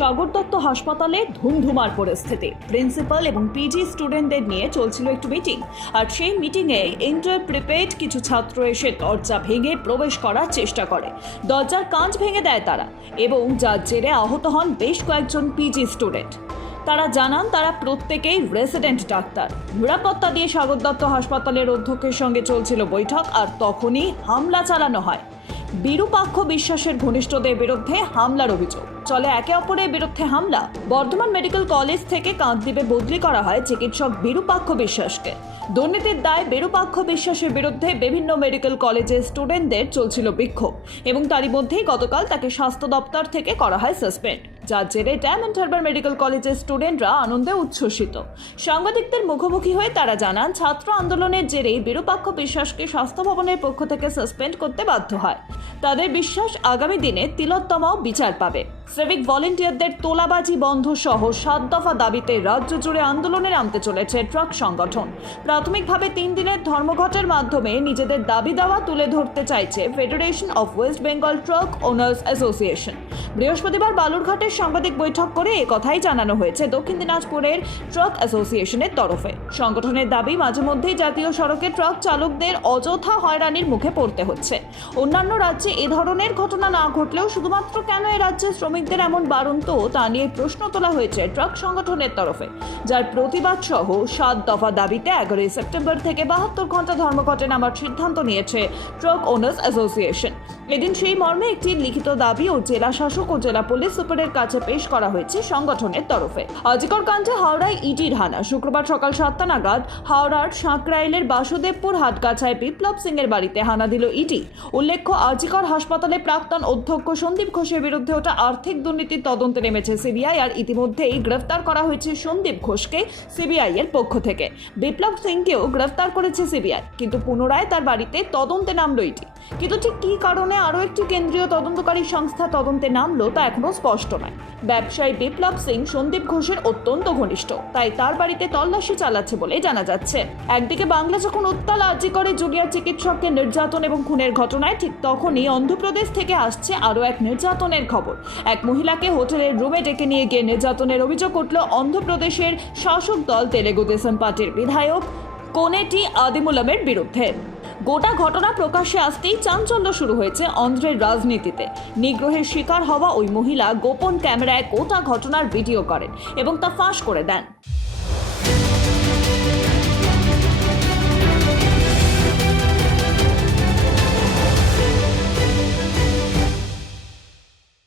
সাগর দত্ত হাসপাতালে ধুমধুমার পরিস্থিতি। প্রিন্সিপাল এবং পিজি স্টুডেন্টদের নিয়ে চলছিল একটু মিটিং আর সেই মিটিংয়ে ইন্টার প্রিপেড কিছু ছাত্র এসে দরজা ভেঙে প্রবেশ করার চেষ্টা করে। দরজার কাঁচ ভেঙে দেয় তারা এবং যার জেরে আহত হন বেশ কয়েকজন পিজি স্টুডেন্ট তারা জানান, তারা প্রত্যেকেই রেসিডেন্ট ডাক্তার। নিরাপত্তা দিয়ে সাগর দত্ত হাসপাতালের অধ্যক্ষের সঙ্গে চলছিল বৈঠক আর তখনই হামলা চালানো হয়। বিরূপাক্ষ বিশ্বাসের ঘনিষ্ঠদের বিরুদ্ধে হামলার অভিযোগ। চলে একে অপরের বিরুদ্ধে হামলা। বর্ধমান মেডিকেল কলেজ থেকে কাকদ্বীপে বদলি করা হয় চিকিৎসক বিরূপাক্ষ বিশ্বাসকে। দুর্নীতির দায় বিরূপাক্ষ বিশ্বাসের বিরুদ্ধে বিভিন্ন মেডিকেল কলেজের স্টুডেন্টদের চলছিল বিক্ষোভ এবং তারই মধ্যেই গতকাল তাকে স্বাস্থ্য দপ্তর থেকে করা হয় সাসপেন্ড। যার জেরে ড্যাম অ্যান্ড হারবার মেডিকেল কলেজের স্টুডেন্টরা আনন্দে উচ্ছ্বসিত। সাংবাদিকদের মুখোমুখি হয়ে তারা জানান, ছাত্র আন্দোলনের জেরেই বিরূপাক্ষ বিশ্বাসকে স্বাস্থ্য ভবনের পক্ষ থেকে সাসপেন্ড করতে বাধ্য হয়। তাদের বিশ্বাস আগামী দিনে তিলোত্তমাও বিচার পাবে। সিভিক ভলেন্টিয়ারদের তোলাবাজি বন্ধ সহ সাত দফা দাবিতে রাজ্য জুড়ে আন্দোলনে নামতে চলেছে ট্রাক সংগঠন। প্রাথমিকভাবে তিন দিনের ধর্মঘটের মাধ্যমে নিজেদের দাবি দাওয়া তুলে ধরতে চাইছে federation of West Bengal truck owners association বৃহস্পতিবার বালুরঘাটের সাংবাদিক বৈঠক করে কথাই জানানো হয়েছে দক্ষিণ দিনাজপুরের ট্রাক অ্যাসোসিয়েশনের তরফে। সংগঠনের দাবি, মাঝে মধ্যেই জাতীয় সড়কে ট্রাক চালকদের অযথা হয়রানির মুখে পড়তে হচ্ছে। অন্যান্য রাজ্যে এ ধরনের ঘটনা না ঘটলেও শুধুমাত্র কেন এ রাজ্যে শ্রমিকদের এমন বারন্ত তা নিয়ে প্রশ্ন তোলা হয়েছে ট্রাক সংগঠনের তরফে, যার প্রতিবাদ সহ সাত দফা দাবিতে এগারোই সেপ্টেম্বর থেকে বাহাত্তর ঘণ্টা ধর্মঘটে নামার সিদ্ধান্ত নিয়েছে ট্রাক ওনার্স অ্যাসোসিয়েশন। এদিন সেই মর্মে একটি লিখিত দাবি ও জেলা শাসক ও জেলা পুলিশ সুপারের কাছে পেশ করা হয়েছে সংগঠনের তরফে। আজিকর কাণ্ডে হাওড়ায় ইডির হানা শুক্রবার সকাল সাতটা নাগাদ হাওড়ার সাঁকরাইলের বাসুদেবপুর হাটগাছায় বিপ্লব সিং এর বাড়িতে হানা দিল ইডি। উল্লেখ্য আজিকর হাসপাতালে প্রাক্তন অধ্যক্ষ সন্দীপ ঘোষের বিরুদ্ধে ওটা আর্থিক দুর্নীতির তদন্তে নেমেছে সিবিআই আর ইতিমধ্যেই গ্রেফতার করা হয়েছে সন্দীপ ঘোষকে সিবিআই এর পক্ষ থেকে। বিপ্লব সিংকেও গ্রেফতার করেছে সিবিআই, কিন্তু পুনরায় তার বাড়িতে তদন্তে নামলো এটি কিন্তু ঠিক কী কারণে আরও একটি কেন্দ্রীয় তদন্তকারী সংস্থা তদন্তে নামলো তা এখনও স্পষ্ট নয়। ব্যবসায়ী বিপ্লব সিং সন্দীপ ঘোষের অত্যন্ত ঘনিষ্ঠ, তাই তার বাড়িতে তল্লাশি চালাচ্ছে বলে জানা যাচ্ছে। একদিকে বাংলা যখন উত্তাল আর্জি করে জুনিয়র চিকিৎসককে নির্যাতন এবং খুনের ঘটনায়, ঠিক তখনই অন্ধ্রপ্রদেশ থেকে আসছে আরও এক নির্যাতনের খবর। এক মহিলাকে হোটেলের রুমে ডেকে নিয়ে গিয়ে নির্যাতনের অভিযোগ উঠল অন্ধ্রপ্রদেশের শাসক দল তেলেগু দেশম পার্টির বিধায়ক কোনেটি আদিমুলামের বিরুদ্ধে। গোটা ঘটনা প্রকাশ্যে আসতেই চাঞ্চল্য শুরু হয়েছে অন্ধ্রের রাজনীতিতে। নিগ্রহের শিকার হওয়া ওই মহিলা গোপন ক্যামেরায় গোটা ঘটনার ভিডিও করেন এবং তা ফাঁস করে দেন।